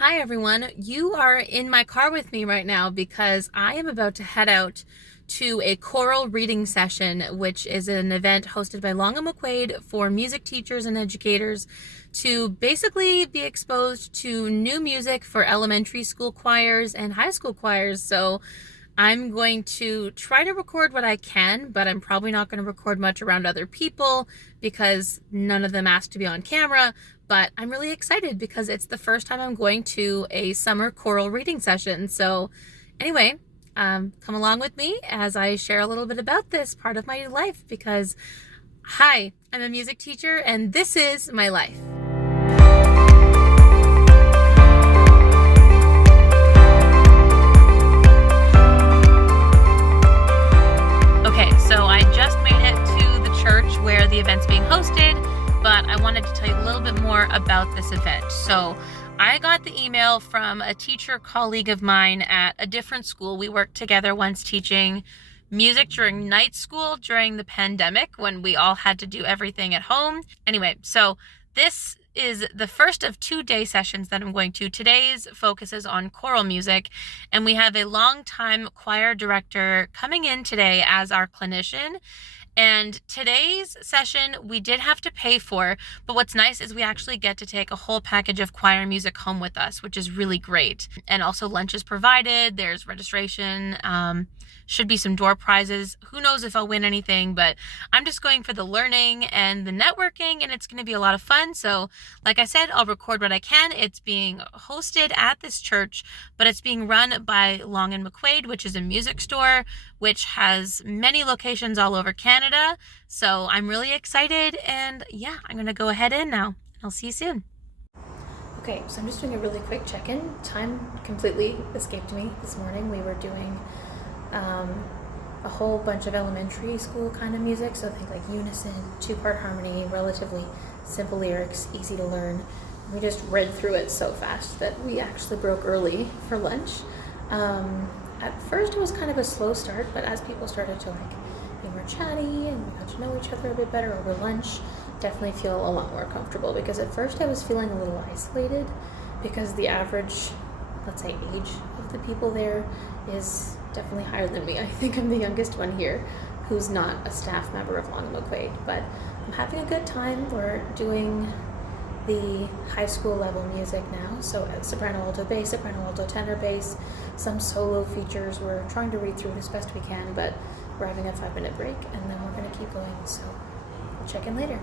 Hi everyone, you are in my car with me right now because I am about to head out to a choral reading session, which is an event hosted by McQuade for music teachers and educators to basically be exposed to new music for elementary school choirs and high school choirs. So I'm going to try to record what I can, but I'm probably not going to record much around other people because none of them asked to be on camera. But I'm really excited because it's the first time I'm going to a summer choral reading session. So anyway, come along with me as I share a little bit about this part of my life because, hi, I'm a music teacher and this is my life. So I just made it to the church where the event's being hosted, but I wanted to tell you a little bit more about this event. So I got the email from a teacher colleague of mine at a different school. We worked together once teaching music during night school during the pandemic when we all had to do everything at home. Anyway, so this is the first of 2-day sessions that I'm going to. Today's focuses on choral music, and we have a longtime choir director coming in today as our clinician. And today's session we did have to pay for, but what's nice is we actually get to take a whole package of choir music home with us, which is really great. And also lunch is provided, there's registration, should be some door prizes. Who knows if I'll win anything, but I'm just going for the learning and the networking, and it's going to be a lot of fun. So like I said, I'll record what I can. It's being hosted at this church, but it's being run by McQuade, which is a music store, which has many locations all over Canada. So I'm really excited, and yeah, I'm going to go ahead in now. I'll see you soon. Okay, so I'm just doing a really quick check-in. Time completely escaped me this morning. We were doing a whole bunch of elementary school kind of music, so think like unison, 2-part harmony, relatively simple lyrics, easy to learn. We just read through it so fast that we actually broke early for lunch. At first it was kind of a slow start, but as people started to be more chatty and we got to know each other a bit better over lunch, definitely feel a lot more comfortable, because at first I was feeling a little isolated because the average, let's say, age of the people there is definitely higher than me. I think I'm the youngest one here who's not a staff member of McQuade, but I'm having a good time. We're doing the high school level music now, so soprano, alto, bass, soprano, alto, tenor, bass, some solo features. We're trying to read through it as best we can, but we're having a 5-minute break and then we're going to keep going, so we'll check in later.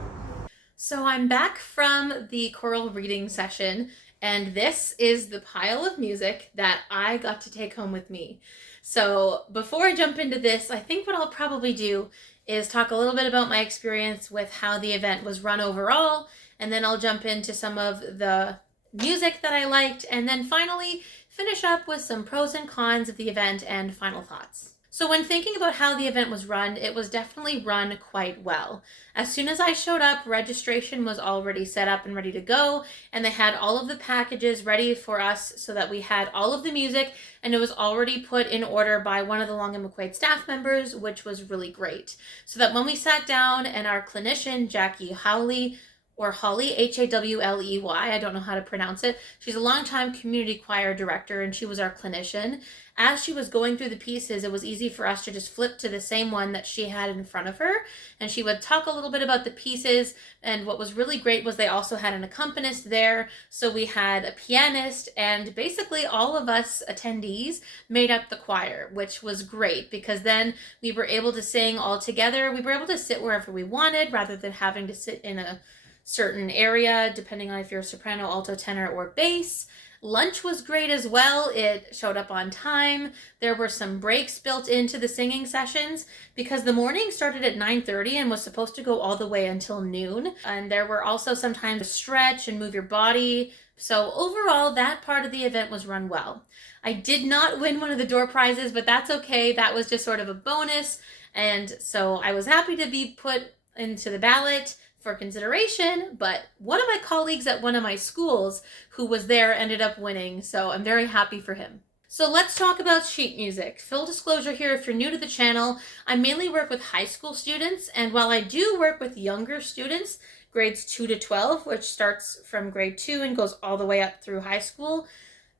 So I'm back from the choral reading session, and this is the pile of music that I got to take home with me. So before I jump into this, I think what I'll probably do is talk a little bit about my experience with how the event was run overall, and then I'll jump into some of the music that I liked, and then finally finish up with some pros and cons of the event and final thoughts. So when thinking about how the event was run, it was definitely run quite well. As soon as I showed up, registration was already set up and ready to go, and they had all of the packages ready for us so that we had all of the music, and it was already put in order by one of the McQuade staff members, which was really great. So that when we sat down and our clinician, Jackie Howley, or Holly, Hawley, I don't know how to pronounce it. She's a longtime community choir director, and she was our clinician. As she was going through the pieces, it was easy for us to just flip to the same one that she had in front of her, and she would talk a little bit about the pieces. And what was really great was they also had an accompanist there, so we had a pianist, and basically all of us attendees made up the choir, which was great because then we were able to sing all together. We were able to sit wherever we wanted rather than having to sit in a certain area, depending on if you're soprano, alto, tenor, or bass. Lunch was great as well. It showed up on time. There were some breaks built into the singing sessions because the morning started at 9:30 and was supposed to go all the way until noon. And there were also some time to stretch and move your body. So overall, that part of the event was run well. I did not win one of the door prizes, but that's okay. That was just sort of a bonus. And so I was happy to be put into the ballot for consideration, but one of my colleagues at one of my schools who was there ended up winning, so I'm very happy for him. So let's talk about sheet music. Full disclosure here, if you're new to the channel, I mainly work with high school students, and while I do work with younger students, grades 2 to 12, which starts from grade 2 and goes all the way up through high school.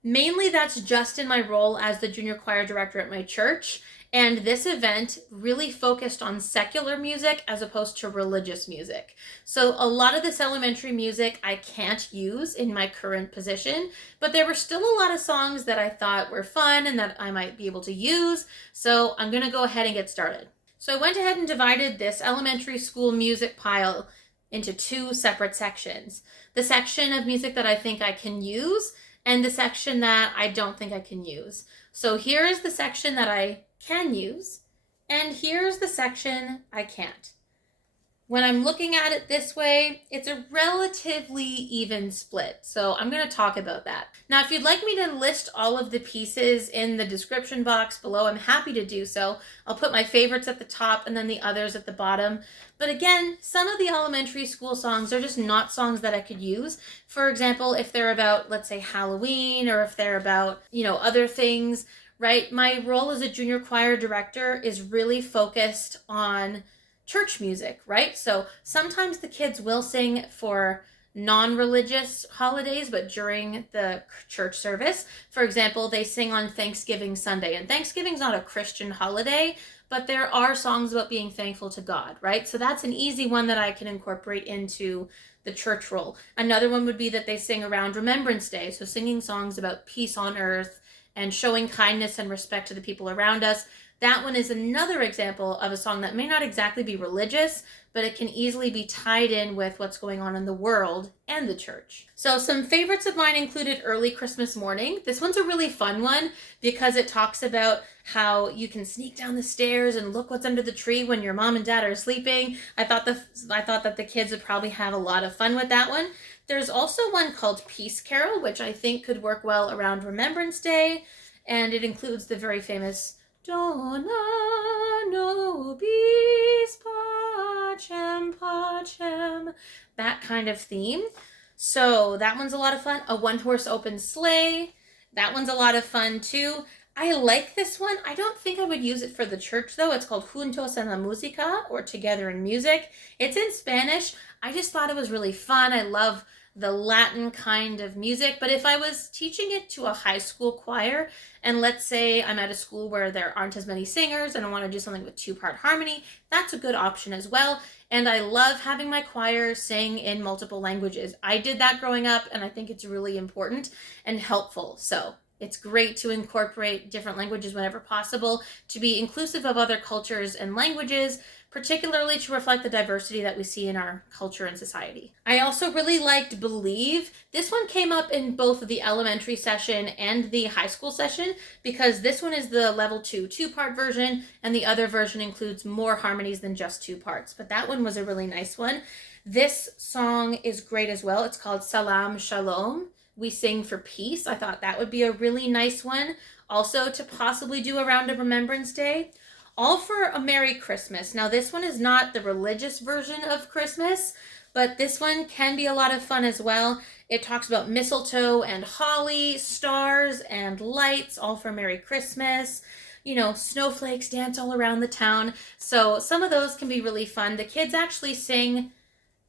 Mainly that's just in my role as the junior choir director at my church. And this event really focused on secular music as opposed to religious music. So a lot of this elementary music I can't use in my current position, but there were still a lot of songs that I thought were fun and that I might be able to use. So I'm gonna go ahead and get started. So I went ahead and divided this elementary school music pile into 2 separate sections. The section of music that I think I can use and the section that I don't think I can use. So here is the section that I can use, and here's the section I can't. When I'm looking at it this way, it's a relatively even split, so I'm going to talk about that. Now, if you'd like me to list all of the pieces in the description box below, I'm happy to do so. I'll put my favorites at the top and then the others at the bottom. But again, some of the elementary school songs are just not songs that I could use. For example, if they're about, let's say, Halloween, or if they're about, other things, right? My role as a junior choir director is really focused on church music, right? So sometimes the kids will sing for non-religious holidays, but during the church service. For example, they sing on Thanksgiving Sunday, and Thanksgiving's not a Christian holiday, but there are songs about being thankful to God, right? So that's an easy one that I can incorporate into the church role. Another one would be that they sing around Remembrance Day, so singing songs about peace on earth and showing kindness and respect to the people around us. That one is another example of a song that may not exactly be religious, but it can easily be tied in with what's going on in the world and the church. So some favorites of mine included Early Christmas Morning. This one's a really fun one because it talks about how you can sneak down the stairs and look what's under the tree when your mom and dad are sleeping. I thought that the kids would probably have a lot of fun with that one. There's also one called Peace Carol, which I think could work well around Remembrance Day, and it includes the very famous Dona, Nobis, Pacem, Pacem, that kind of theme. So that one's a lot of fun. A one-horse open sleigh, that one's a lot of fun too. I like this one. I don't think I would use it for the church though. It's called Juntos en la Música, or Together in Music. It's in Spanish. I just thought it was really fun. I love the Latin kind of music, but if I was teaching it to a high school choir, and let's say I'm at a school where there aren't as many singers and I want to do something with 2-part harmony, that's a good option as well. And I love having my choir sing in multiple languages. I did that growing up, and I think it's really important and helpful. So it's great to incorporate different languages whenever possible, to be inclusive of other cultures and languages, particularly to reflect the diversity that we see in our culture and society. I also really liked Believe. This one came up in both the elementary session and the high school session because this one is the level 2 2-part version, and the other version includes more harmonies than just 2 parts. But that one was a really nice one. This song is great as well. It's called Salam Shalom. We sing for peace. I thought that would be a really nice one. Also to possibly do around a Remembrance Day. All for a Merry Christmas. Now this one is not the religious version of Christmas, but this one can be a lot of fun as well. It talks about mistletoe and holly, stars and lights, all for Merry Christmas. Snowflakes dance all around the town. So some of those can be really fun. The kids actually sing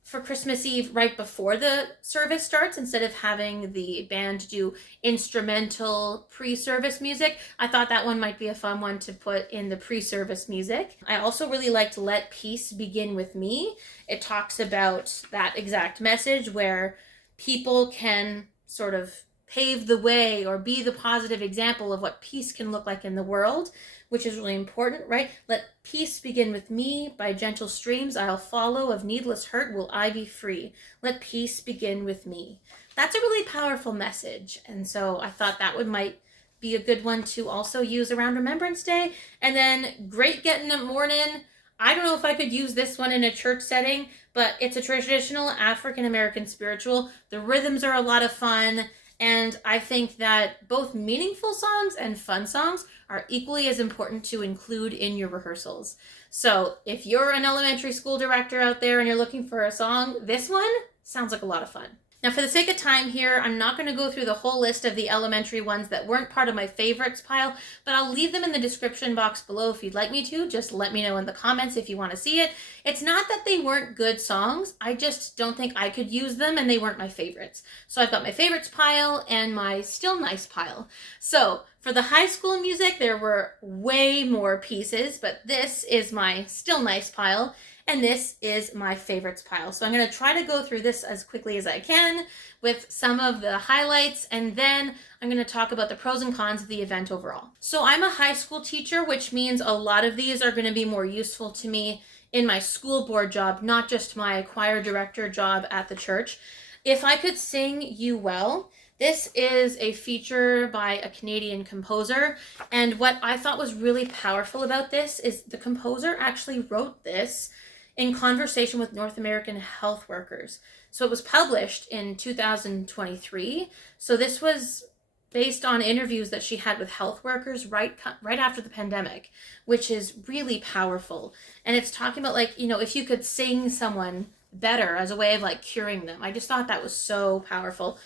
for Christmas Eve right before the service starts instead of having the band do instrumental pre-service music. I thought that one might be a fun one to put in the pre-service music. I also really liked Let Peace Begin With Me. It talks about that exact message where people can sort of pave the way or be the positive example of what peace can look like in the world, which is really important, right? Let peace begin with me. By gentle streams I'll follow. Of needless hurt will I be free. Let peace begin with me. That's a really powerful message. And so I thought that might be a good one to also use around Remembrance Day. And then Great Getting Up Morning. I don't know if I could use this one in a church setting, but it's a traditional African-American spiritual. The rhythms are a lot of fun. And I think that both meaningful songs and fun songs are equally as important to include in your rehearsals. So if you're an elementary school director out there and you're looking for a song, this one sounds like a lot of fun. Now, for the sake of time here, I'm not going to go through the whole list of the elementary ones that weren't part of my favorites pile, but I'll leave them in the description box below if you'd like me to. Just let me know in the comments if you want to see it. It's not that they weren't good songs, I just don't think I could use them and they weren't my favorites. So I've got my favorites pile and my still nice pile. So for the high school music, there were way more pieces, but this is my still nice pile. And this is my favorites pile. So I'm going to try to go through this as quickly as I can with some of the highlights, and then I'm going to talk about the pros and cons of the event overall. So I'm a high school teacher, which means a lot of these are going to be more useful to me in my school board job, not just my choir director job at the church. If I Could Sing You Well, this is a feature by a Canadian composer, and what I thought was really powerful about this is the composer actually wrote this in conversation with North American health workers. So it was published in 2023. So this was based on interviews that she had with health workers right after the pandemic, which is really powerful. And it's talking about, like, you know, if you could sing someone better as a way of like curing them. I just thought that was so powerful.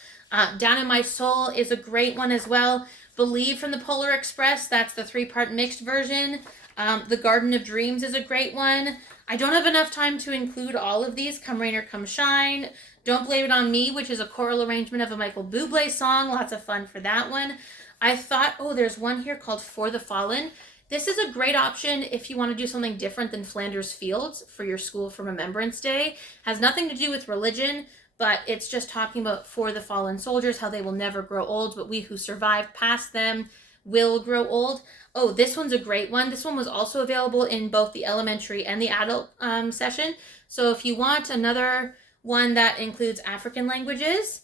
Down in My Soul is a great one as well. Believe from the Polar Express, that's the 3-part mixed version. The Garden of Dreams is a great one. I don't have enough time to include all of these. Come Rain or Come Shine. Don't Blame It on Me, which is a choral arrangement of a Michael Bublé song. Lots of fun for that one. I thought, oh, there's one here called For the Fallen. This is a great option if you want to do something different than Flanders Fields for your school for Remembrance Day. Has nothing to do with religion, but it's just talking about for the fallen soldiers, how they will never grow old, but we who survived past them will grow old. Oh, this one's a great one. This one was also available in both the elementary and the adult session. So if you want another one that includes African languages,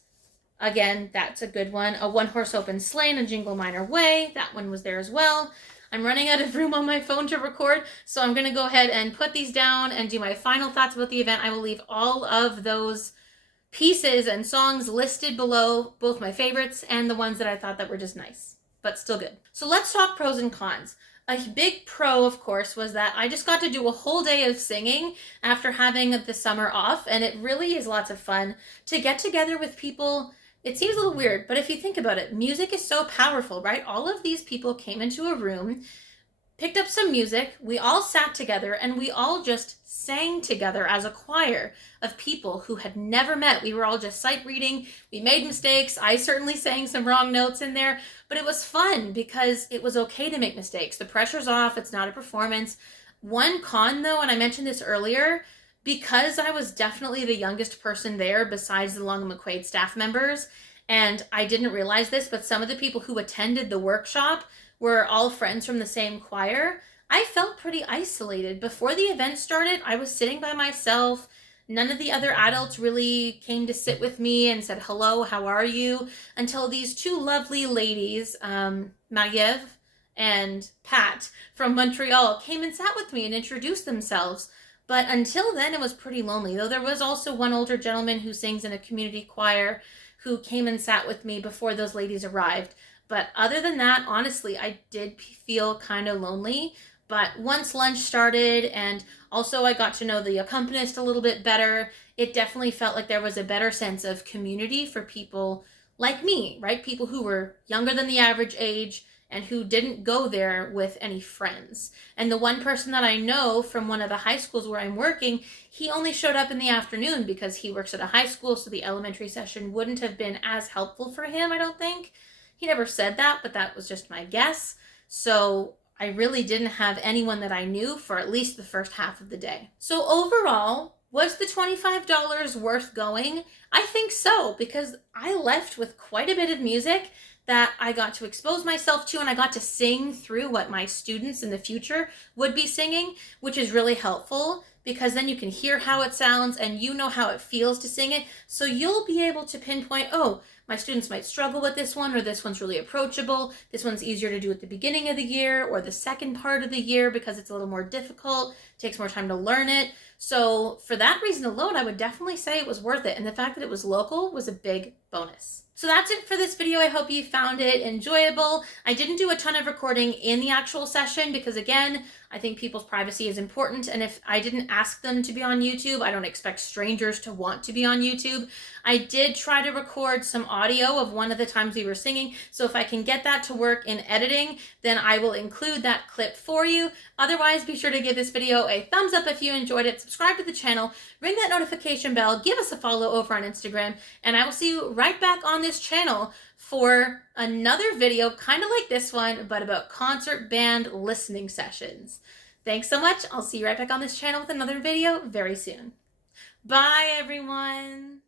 again, that's a good one. A One Horse Open Sleigh and a Jingle Minor Way, that one was there as well. I'm running out of room on my phone to record, so I'm going to go ahead and put these down and do my final thoughts about the event. I will leave all of those pieces and songs listed below, both my favorites and the ones that I thought that were just nice, but still good. So let's talk pros and cons. A big pro, of course, was that I just got to do a whole day of singing after having the summer off, and it really is lots of fun to get together with people. It seems a little weird, but if you think about it, music is so powerful, right? All of these people came into a room, picked up some music, we all sat together, and we all just sang together as a choir of people who had never met. We were all just sight reading. We made mistakes. I certainly sang some wrong notes in there, but it was fun because it was okay to make mistakes. The pressure's off. It's not a performance. One con, though, and I mentioned this earlier, because I was definitely the youngest person there besides the Long and McQuade staff members, and I didn't realize this, but some of the people who attended the workshop were all friends from the same choir. I felt pretty isolated. Before the event started, I was sitting by myself. None of the other adults really came to sit with me and said, hello, how are you? Until these two lovely ladies, Maiev and Pat from Montreal, came and sat with me and introduced themselves. But until then, it was pretty lonely, though there was also one older gentleman who sings in a community choir who came and sat with me before those ladies arrived. But other than that, honestly, I did feel kind of lonely. But once lunch started, and also I got to know the accompanist a little bit better, it definitely felt like there was a better sense of community for people like me, right? People who were younger than the average age and who didn't go there with any friends. And the one person that I know from one of the high schools where I'm working, he only showed up in the afternoon because he works at a high school, so the elementary session wouldn't have been as helpful for him, I don't think. He never said that, but that was just my guess. So I really didn't have anyone that I knew for at least the first half of the day. So overall, was the $25 worth going? I think so, because I left with quite a bit of music that I got to expose myself to, and I got to sing through what my students in the future would be singing, which is really helpful because then you can hear how it sounds and you know how it feels to sing it. So you'll be able to pinpoint, oh, my students might struggle with this one, or this one's really approachable. This one's easier to do at the beginning of the year or the second part of the year because it's a little more difficult, takes more time to learn it. So for that reason alone, I would definitely say it was worth it. And the fact that it was local was a big bonus. So that's it for this video. I hope you found it enjoyable. I didn't do a ton of recording in the actual session because, again, I think people's privacy is important. And if I didn't ask them to be on YouTube, I don't expect strangers to want to be on YouTube. I did try to record some audio of one of the times we were singing. So if I can get that to work in editing, then I will include that clip for you. Otherwise, be sure to give this video a thumbs up if you enjoyed it. Subscribe to the channel, ring that notification bell, give us a follow over on Instagram, and I will see you right back on this channel for another video kind of like this one, but about concert band listening sessions. Thanks so much. I'll see you right back on this channel with another video very soon. Bye, everyone.